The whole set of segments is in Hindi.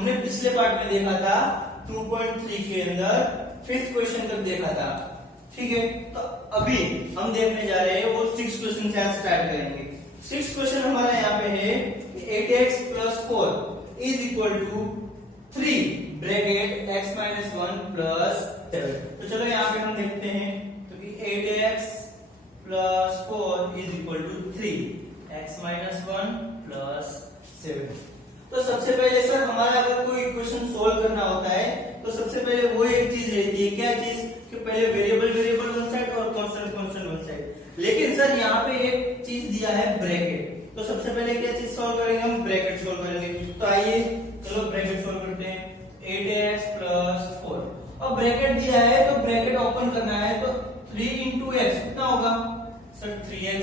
हमने पिछले पार्ट में देखा था 2.3 के अंदर 5th क्वेश्चन तक देखा था, ठीक है। तो अभी हम देखने जा रहे हैं वो 6 क्वेश्चन से स्टार्ट करेंगे। 6 क्वेश्चन हमारा यहाँ पे है 8x + 4 is equal to 3 bracket x - 1 + 7। तो चलो यहाँ पे हम देखते हैं तो कि 8x + 4 is equal to 3x - 1 + 7। तो सबसे पहले सर हमारा अगर कोई इक्वेशन सोल्व करना होता है तो सबसे पहले वो एक चीज रहती है, क्या चीज, कि पहले वेरिएबल वन साइड और कांस्टेंट वन साइड। लेकिन सर यहाँ पे एक चीज दिया है ब्रैकेट, तो सबसे पहले क्या चीज सोल्व करेंगे, हम ब्रैकेट सोल्व करेंगे। तो आइए चलो ब्रैकेट सोल्व करते हैं। 8x + 4 और ब्रैकेट दिया है तो ब्रैकेट ओपन करना है, तो 3 × x कितना होगा सर 3x।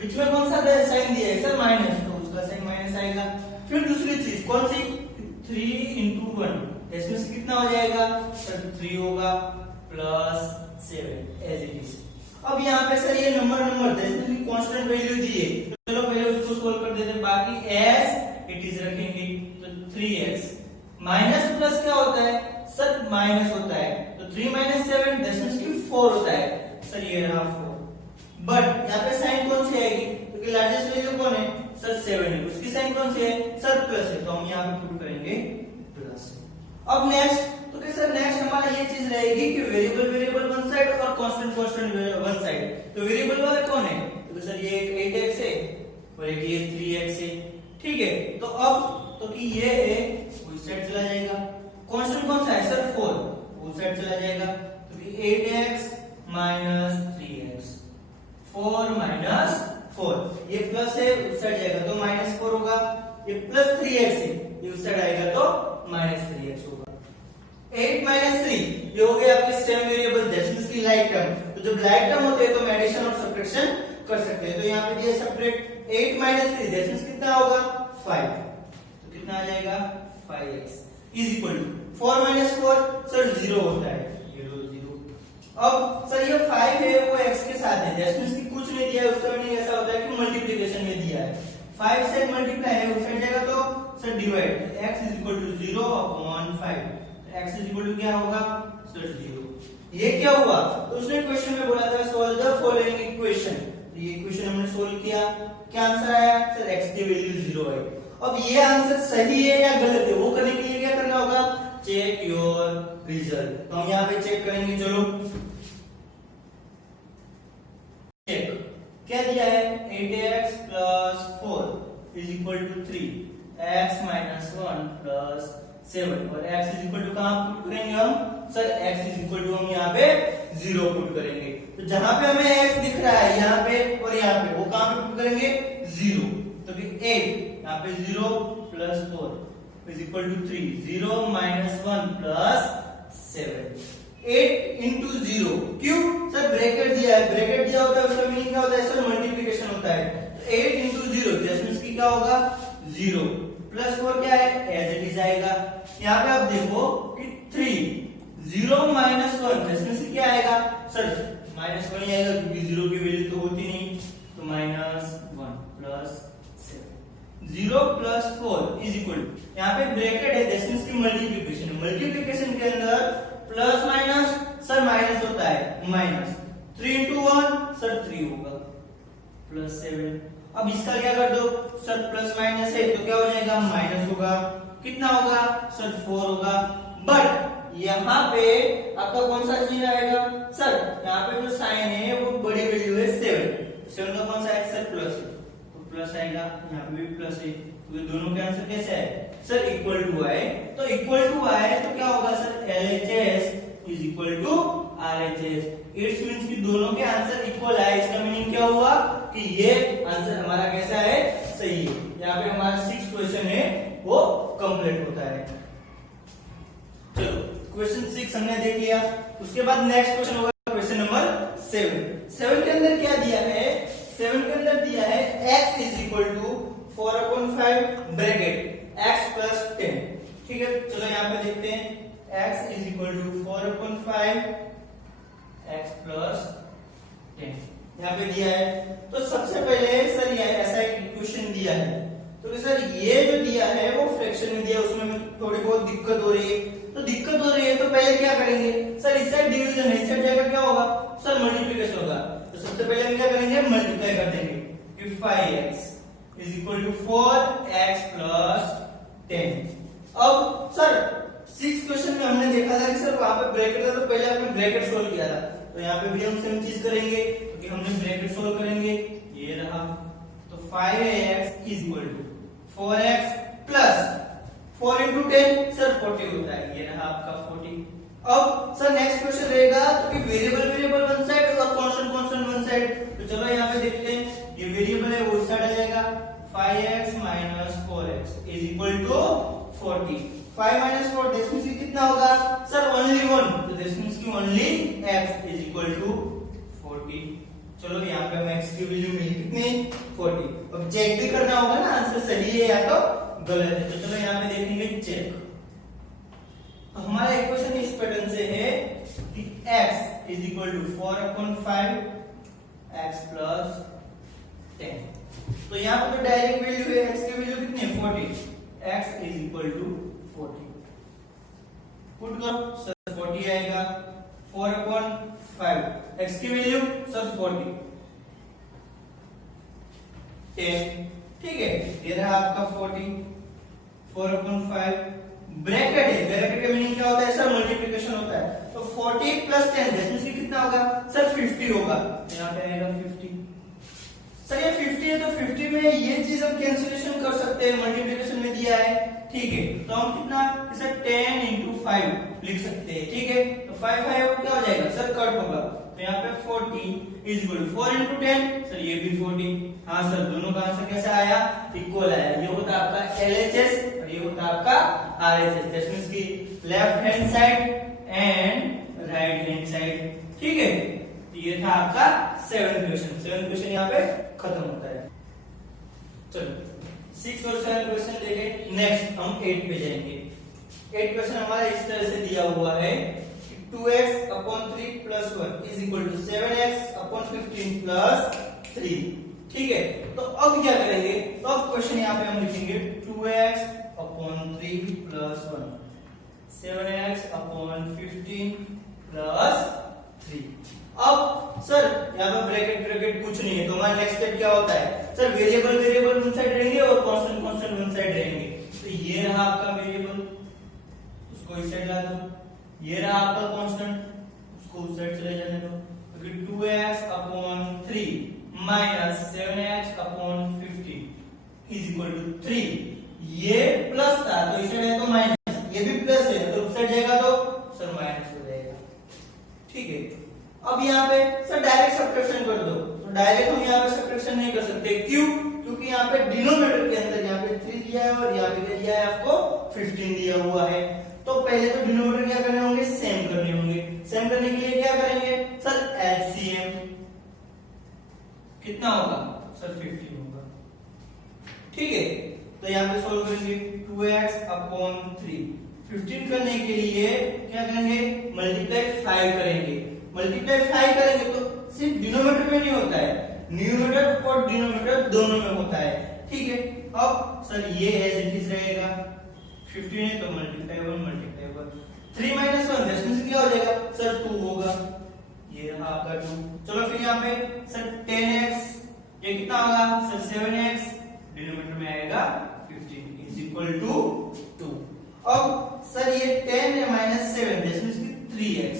बीच में कौन सा साइन दिया है सर माइनस, तो उसका साइन माइनस आएगा। फिर दूसरी चीज कौन सी, 3 × 1, इसमें से कितना हो जाएगा सर 3 होगा + 7 एज इट इज। अब यहाँ पे सर ये नंबर इसमें कांस्टेंट वैल्यू दी है, तो चलो पहले उसको सोल्व कर देते हैं। बाकी एज इट इज रखेंगे, तो 3x माइनस प्लस क्या होता है सर माइनस होता है, तो 3 - 7 दशमलव की 4 होता है सर, ये रहा 4। बट यहाँ पे साइन कौन सी आएगी, क्योंकि लार्जेस्ट वैल्यू कौन है सर 7 है, उसकी साइन कौन सी है सर प्लस है, तो हम यहाँ पे पुट करेंगे प्लस। अब नेक्स्ट, तो क्या सर नेक्स्ट हमारा ये चीज रहेगी कि वेरिएबल वन साइड और कांस्टेंट वन साइड। तो वेरिएबल वाला कौन है, तो सर ये 8x है और एक ये 3x है, ठीक है। तो अब तो कि ये है उस साइड चला जाएगा, कांस्टेंट कौन सा है सर 4, उस साइड चला जाएगा, तो कि 8x - 3x 4 - 4 ये प्लस है उस साइड जाएगा तो -4 होगा, ये प्लस 3x है ये उस साइड आएगा तो -3x होगा। 8 - 3 ये हो गया आपके सेम वेरिएबल दैट्स की लाइक टर्म। तो जब लाइक टर्म होते हैं तो हम एडिशन और सब्ट्रैक्शन कर सकते हैं। तो यहाँ पे दिया सब्ट्रैक्ट 8 - 3 दैट्स कितना होगा 5, तो कितना आ जाएगा 5x is equal to 4 - 4 sir 0 होता है, ये लो 0। अब सर ये 5 है वो x के साथ है, दैट्स की कुछ नहीं दिया है, उसका मीनिंग ऐसा होता है कि मल्टीप्लिकेशन में दिया है। 5 से मल्टीप्लाई है उस साइड जाएगा तो सर डिवाइड, x = 0/5, x = क्या होगा सर 0। ये क्या हुआ, तो उसने क्वेश्चन में बोला था सॉल्व द फॉलोइंग इक्वेशन, तो ये इक्वेशन हमने सोल्व किया, क्या आंसर आया सर x की वैल्यू 0 है। अब ये आंसर सही है या गलत है वो करने के लिए क्या करना होगा, चेक योर रिजल्ट। तो हम यहाँ पे चेक करेंगे, चलो चेक क्या दिया है 8x + 4 is equal to 3x - 1 + 7 और x इज इक्वल टू कहां पुट करेंगे हम sir, x is equal to हम यहाँ पे 0 पुट करेंगे। तो जहां पे हमें x दिख रहा है यहाँ पे और यहाँ पे, वो कहां पे पुट करेंगे 0, तो कि 8 यहाँ पे 0 + 4 इज इक्वल टू 3 0 - 1 + 7 8 × 0 क्यों सर ब्रैकेट दिया है, ब्रैकेट दिया होता है उसका मीनिंग क्या होता है सर मल्टीप्लिकेशन होता है। तो 8 × 0 दैट्स की क्या होगा 0 + 4 क्या है एज इट इज आएगा। यहाँ पे आप देखो कि 3 0 - 1 दैट्स की क्या आएगा सर -1 ही आएगा, क्योंकि 0 की वैल्यू तो होती नहीं, तो -1 + 7 0 + 4 इज इक्वल टू, यहाँ पे ब्रैकेट है दैट्स की मल्टीप्लिकेशन, मल्टीप्लिकेशन के अंदर प्लस माइनस सर माइनस होता है माइनस, 3 × 1 सर 3 होगा +7। अब इसका क्या कर दो सर प्लस माइनस है तो क्या हो जाएगा माइनस होगा, कितना होगा सर 4 होगा। बट यहाँ पे आपका कौन सा चिन्ह आएगा सर, यहाँ पे जो साइन है वो बड़ी वैल्यू है 7 का कौन सा है सर प्लस है, तो प्लस आएगा, यहाँ पे भी प्लस है, तो दोनों के आंसर कैसे है सर इक्वल टू आए। तो इक्वल टू आए तो क्या होगा sir LHS is equal to RHS, it's means कि दोनों के आंसर इक्वल आए। इसका मीनिंग क्या हुआ कि ये आंसर हमारा कैसा है सही है। यहाँ पे हमारा 6 क्वेश्चन है वो कंप्लीट होता है। चलो क्वेश्चन 6 हमने देख लिया, उसके बाद नेक्स्ट क्वेश्चन होगा क्वेश्चन नंबर 7 के अंदर क्या दिया है, 7 के अंदर दिया है x is equal to 4/5 bracket x + 10, ठीक है। चलो यहाँ पे देखते हैं x is equal to 4/5 x + 10 यहाँ पे दिया है। तो सबसे पहले सर ये ऐसा एक इक्वेशन दिया है, तो तो सर ये जो दिया है वो फ्रैक्शन में दिया, उसमें थोड़ी बहुत दिक्कत हो रही है। तो दिक्कत हो रही है तो पहले क्या करेंगे सर, इस साइड डिवीजन है, इस साइड जाएगा क्या होगा सर मल्टीप्लिकेशन होगा। तो सबसे पहले हम क्या करेंगे, मल्टीप्लाई कर देंगे कि 5x is equal to 4x plus 10। अब सर 6 क्वेश्चन में हमने देखा था कि सर वहां पे ब्रैकेट था, तो पहले हमने ब्रैकेट सोल्व किया था। तो यहाँ पे भी हम सेम चीज करेंगे, क्योंकि हमने ब्रैकेट सोल्व करेंगे। ये रहा, तो 5x is equal to 4x plus 4 into 10 sir 40 होता है। ये रहा आपका 40। अब सर नेक्स्ट क्वेश्चन रहेगा तो कि वेरिएबल वेरिएबल वन साइड और कांस्टेंट कांस्टेंट वन साइड। तो चलो यहाँ पे देखते हैं, ये वेरिएबल है वो इस साइड आ जाएगा, 5x minus 4x is equal to 40। 5 minus 4 this means कितना होगा सर only 1, तो this means कि only x is equal to 40। चलो यहाँ पे हम x की वैल्यू मिली कितनी 40। अब चेक भी करना होगा ना आंसर सही है या तो गलत है। तो चलो यहाँ पे देखेंगे चेक। तो हमारा इक्वेशन इस पैटर्न से है कि x is equal to 4/5 x plus 10। तो यहाँ पे जो डायरेक्ट वैल्यू है x की वैल्यू कितनी है 40, x is equal to 40। Put करो सर 40 आएगा, 4/5 x की वैल्यू सर 40, 10। ठीक है, ये रहा आपका 40, 4/5 ब्रैकेट है, ब्रैकेट का मीनिंग क्या होता है सर मल्टीप्लिकेशन होता है। तो 40 प्लस 10 इसमें कितना होगा सर 50 होगा, यहाँ पे आएगा 50। सर ये 50 है तो 50 में ये चीज हम कैंसिलेशन कर सकते हैं, मल्टीप्लिकेशन में दिया है। ठीक है, तो हम कितना इसे 10 into 5 लिख सकते हैं। ठीक है, तो 5 5 क्या हो जाएगा सर कट होगा, तो यहाँ पे 40 is equal to 4 into 10 sir ये भी 40। हाँ सर दोनों का आंसर कैसा आया, इक्वल आया। ये होता है आपका LHS और ये होता है आपका RHS, दैट मींस की left hand side and right hand side. ठीक है, तो ये था आपका 7 क्वेश्चन यहाँ पे खत्म होता है। चलो 6 और 7 क्वेश्चन देखें, नेक्स्ट हम 8 पे जाएंगे। 8 क्वेश्चन हमारा इस तरह से दिया हुआ है 2x/3 plus 1 is equal to 7x/15 plus 3। ठीक है, तो अब क्या करेंगे, तो अब क्वेश्चन यहाँ पे हम लिखेंगे 2x/3 plus 1 7x/15 plus 3। अब सर यहाँ पे ब्रैकेट कुछ नहीं है, तो हमारा नेक्स्ट स्टेप क्या होता है sir, variable variable one side रहेंगे और कांस्टेंट कांस्टेंट वन साइड रहेंगे। तो ये रहा आपका वेरिएबल, उसको इस साइड ला दो, ये रहा आपका कांस्टेंट, उसको उस साइड चले जाने दो। तो 2x/3 minus 7x/15 is equal to 3। ये प्लस था तो इस साइड है तो माइनस, ये भी प्लस है तो उस साइड जाएगा तो सर माइनस हो जाएगा। ठीक है, अब यहाँ पे सर डायरेक्ट सब्ट्रैक्शन कर दो, तो डायरेक्ट हम यहाँ पे सब्ट्रैक्शन नहीं कर सकते। क्यों, क्योंकि यहाँ पे डिनोमिनेटर के अंदर यहाँ पे 3 दिया है और यहाँ पे क्या दिया है आपको 15 दिया हुआ है। तो पहले तो डिनोमिनेटर क्या करने होंगे, सेम करने होंगे। सेम करने के लिए क्या करेंगे सर, एलसीएम कितना होगा सर 15 होगा। ठीक है, तो यहाँ पे सोल्व करेंगे 2x/3 15 करने के लिए क्या करेंगे, मल्टीप्लाई 5 करेंगे। मल्टीप्लाई 5 करेंगे तो सिर्फ डिनोमिनेटर में नहीं होता है, न्यूमरेटर और डिनोमिनेटर दोनों में होता है। ठीक है, अब सर ये एज इट इज रहेगा, 15 है तो मल्टीप्लाई 1 3 minus 1 दैट क्या हो जाएगा सर 2 होगा। ये रहा आपका 2। चलो फिर यहाँ पे सर 10x, ये कितना होगा सर 7x, डिनोमिनेटर में आएगा 15 इज इक्वल टू 2। अब सर ये 10 minus 7 दैट मींस कि 3x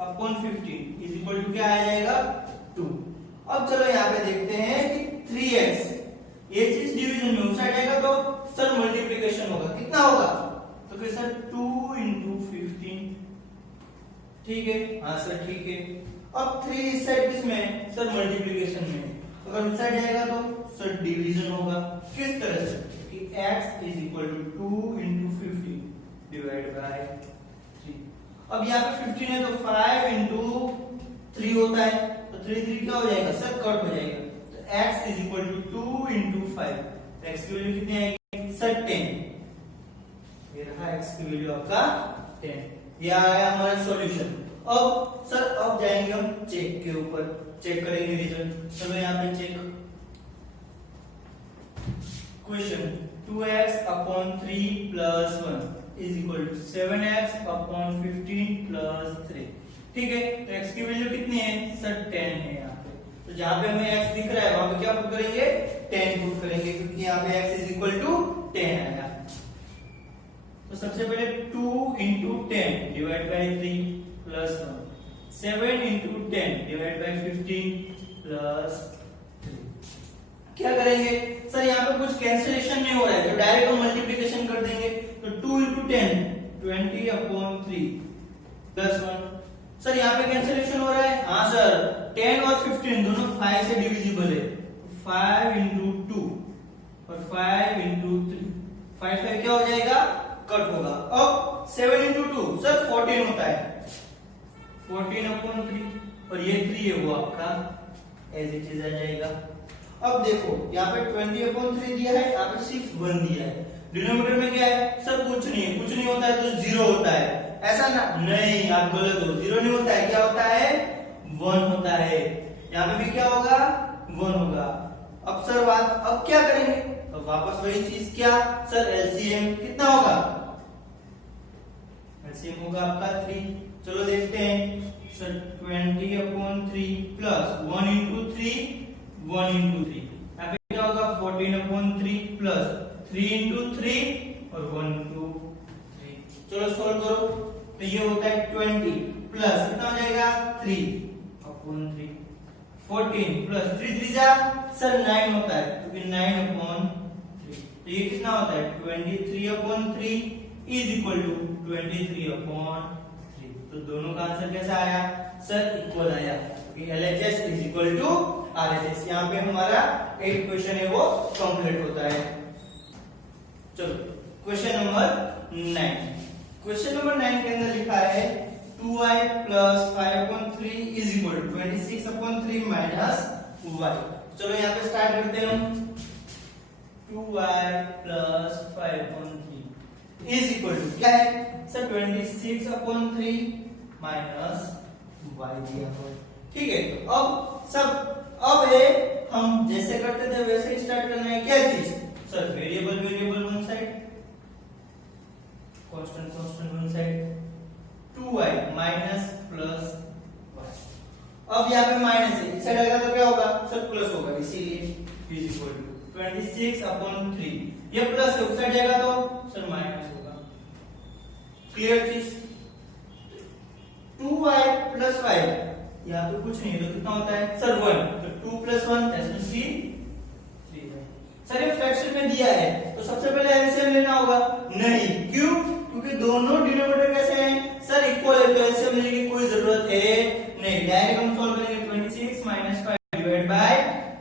upon 15 is equal to क्या आ जाएगा 2। अब चलो यहाँ पे देखते हैं कि 3x ये चीज डिवीजन में उस साइड आएगा तो सर मल्टीप्लिकेशन होगा, कितना होगा तो फिर सर 2 into 15। ठीक है, हाँ सर ठीक है। अब 3 इस साइड किसमें सर मल्टीप्लिकेशन में, अगर उस साइड जाएगा तो सर डिवीजन होगा। किस तरह से कि x is equal to 2 into 15 divided by 3। अब यहाँ पे 15 है तो 5 into 3 होता है, तो 3 क्या हो जाएगा सर कट हो जाएगा। तो x is equal to 2 into 5, तो x की वैल्यू कितनी आएगी सर 10। ये रहा x की वैल्यू आपका 10। ये आया हमारा सॉल्यूशन। अब सर अब जाएंगे हम चेक के ऊपर, चेक करेंगे रिजल्ट। चलो यहाँ पे check, question 2x upon 3 plus 1 is equal to 7x upon 15 plus 3। ठीक है, तो x की वैल्यू कितनी है सर 10 है यहाँ पे। तो जहां पे हमें x दिख रहा है वहां पे क्या पुट करेंगे 10 पुट करेंगे, क्योंकि यहाँ पे x इज इक्वल टू 10 आया। तो सबसे पहले 2 into 10 divide by 3 plus 1, 7 into 10 divide by 15 plus 3। क्या करेंगे सर, यहाँ पे कुछ कैंसिलेशन नहीं हो रहा है तो डायरेक्ट हम मल्टीप्लिकेशन कर देंगे। तो 2 इंटू 10 20 अपॉन 3 प्लस 1। सर यहाँ पे कैंसिलेशन हो रहा है, हाँ सर 10 और 15 दोनों 5 से डिविजिबल है। 5 इंटू 2 और 5 इंटू 3, 5 क्या हो जाएगा कट होगा। अब 7 इंटू 2 सर 14 होता है, 14 अपॉन 3 और ये 3 है वो आपका एज इट इज आ जाएगा। अब देखो यहाँ पे 20 अपॉन 3 दिया है, यहाँ पे सिर्फ 1 दिया है। डिनोमिनेटर में क्या है सर कुछ नहीं होता है तो 0 होता है, ऐसा ना नहीं, आप गलत हो। 0 नहीं होता है, क्या होता है 1 होता है। यहाँ पे भी क्या होगा 1 होगा। अब सर अब क्या करेंगे, तो वापस वही चीज, क्या सर एलसीएम कितना होगा, एलसीएम होगा आपका 3। चलो देखते हैं sir 20 upon 3 plus 1 into 3 1 into 3, यहाँ पे क्या होगा 14 अपॉन 3 प्लस 3 इंटू 3 और 1 इंटू 3। चलो सोल्व करो, तो ये होता है 20 प्लस कितना हो जाएगा 3 अपॉन 3, 14 प्लस 3 3 जा सर 9 होता है, क्योंकि 9 अपॉन 3। तो ये कितना होता है 23 upon 3 is equal to 23 upon 3। तो दोनों का आंसर कैसा आया सर इक्वल आया, क्योंकि LHS is equal to RHS। यहाँ पे हमारा 8 क्वेश्चन है वो कंप्लीट होता है। चलो क्वेश्चन नंबर 9। क्वेश्चन नंबर 9 के अंदर लिखा है 2y plus 5 upon 3 is equal to 26 upon 3 minus y। चलो यहाँ पे स्टार्ट करते हैं हम। 2y plus 5 upon 3 is equal to क्या है सर 26 अपॉन 3 माइनस y दिया हुआ है। ठीक है, अब है हम जैसे करते थे वैसे ही स्टार्ट करना है। क्या चीज sir variable one side, constant one side, 2y minus plus y। अब यहाँ पे माइनस है, इस साइड आएगा तो क्या होगा सर प्लस होगा, इसीलिए इज इक्वल टू 26 अपॉन 3। ये प्लस है, उस साइड जाएगा तो सर माइनस होगा। क्लियर चीज। 2y प्लस 5 यहाँ पे कुछ नहीं है तो कितना होता है सर 1, तो 2 प्लस 1 दैट मींस 3 है। सर ये फ्रैक्शन में दिया है तो सबसे पहले एलसीएम लेना होगा, नहीं क्यों, क्योंकि दोनों डिनोमिनेटर कैसे हैं सर इक्वल है, तो एलसीएम लेने की कोई जरूरत है नहीं। डायरेक्ट हम सॉल्व करेंगे 26 माइनस 5 डिवाइड बाय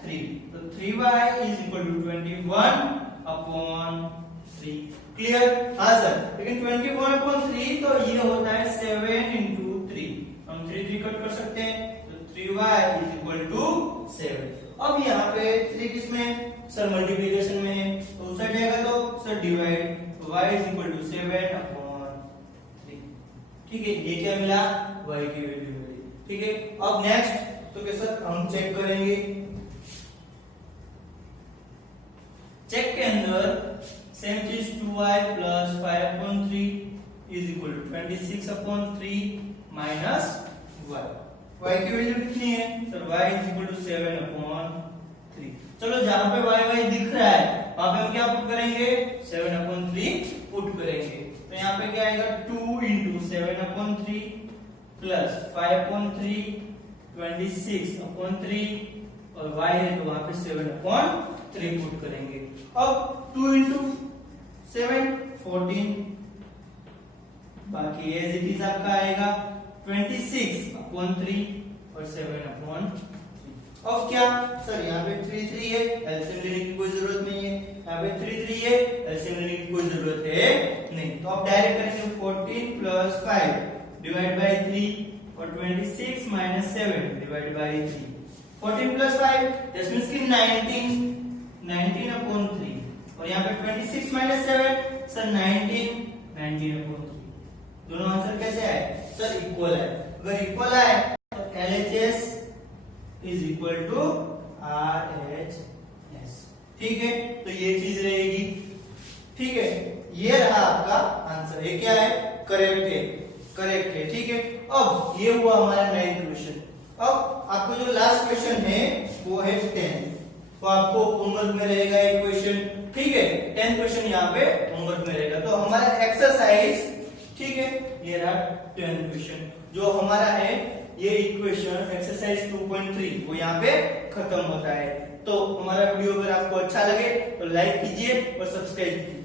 3, तो 3y is equal to 21 upon 3। Clear, हाँ सर, लेकिन 21 अपॉन 3 तो ये होता है 7 इंटू 3, हम 3 कट कर सकते हैं, तो 3y इज इक्वल टू 7। अब यहाँ पे 3 किसमें सर मल्टीप्लिकेशन में है, तो उस साइड जाएगा तो सर डिवाइड, तो y is equal to 7 upon 3। ठीक है, ये क्या मिला y की वैल्यू मिली। ठीक है, अब नेक्स्ट तो कैसे हम चेक करेंगे। चेक के अंदर सेम चीज 2y plus 5 upon 3 is equal to 26 upon 3 minus y। y की वैल्यू कितनी है sir y is equal to 7 upon 3। चलो जहां पे y दिख रहा है वहां पे हम क्या पुट करेंगे 7 अपॉन 3 पुट करेंगे, तो यहाँ पे क्या आएगा 2 into 7 upon 3 plus 5 upon 3 26 upon 3 और y है तो वहां पे 7 अपॉन 3 पुट करेंगे। अब 2 इंटू 7 14, बाकी एज इट इज आपका आएगा 26 अपॉन 3 और 7 अपॉन 3। अब क्या सर यहाँ पे 3 3 है, एलसीएम लेने की कोई जरूरत नहीं है, यहाँ पे 3 3 है, एलसीएम लेने की कोई जरूरत है नहीं, तो आप डायरेक्ट करेंगे 14 प्लस 5 डिवाइड बाय 3 और 26 minus 7 divide by 3। 14 plus 5 that means कि 19 अपॉन 3 और यहाँ पे 26 माइनस 7 सर 19 अपॉन 3। दोनों आंसर कैसे आए सर इक्वल है। अगर इक्वल आए तो LHS is equal to RHS। ठीक है, तो ये चीज रहेगी। ठीक है, ये रहा आपका आंसर। ये क्या है? करेक्ट है, करेक्ट है। ठीक है, अब ये हुआ हमारा 9 क्वेश्चन। अब आपको जो लास्ट क्वेश्चन है वो है 10, तो आपको होमवर्क में रहेगा एक क्वेश्चन। ठीक है, 10 क्वेश्चन यहाँ पे होमवर्क में रहेगा। तो हमारा एक्सरसाइज, ठीक है, ये रहा 10 क्वेश्चन। जो हमारा है ये इक्वेशन एक्सरसाइज 2.3 वो यहाँ पे खत्म होता है। तो हमारा वीडियो अगर आपको अच्छा लगे तो लाइक कीजिए और सब्सक्राइब कीजिए।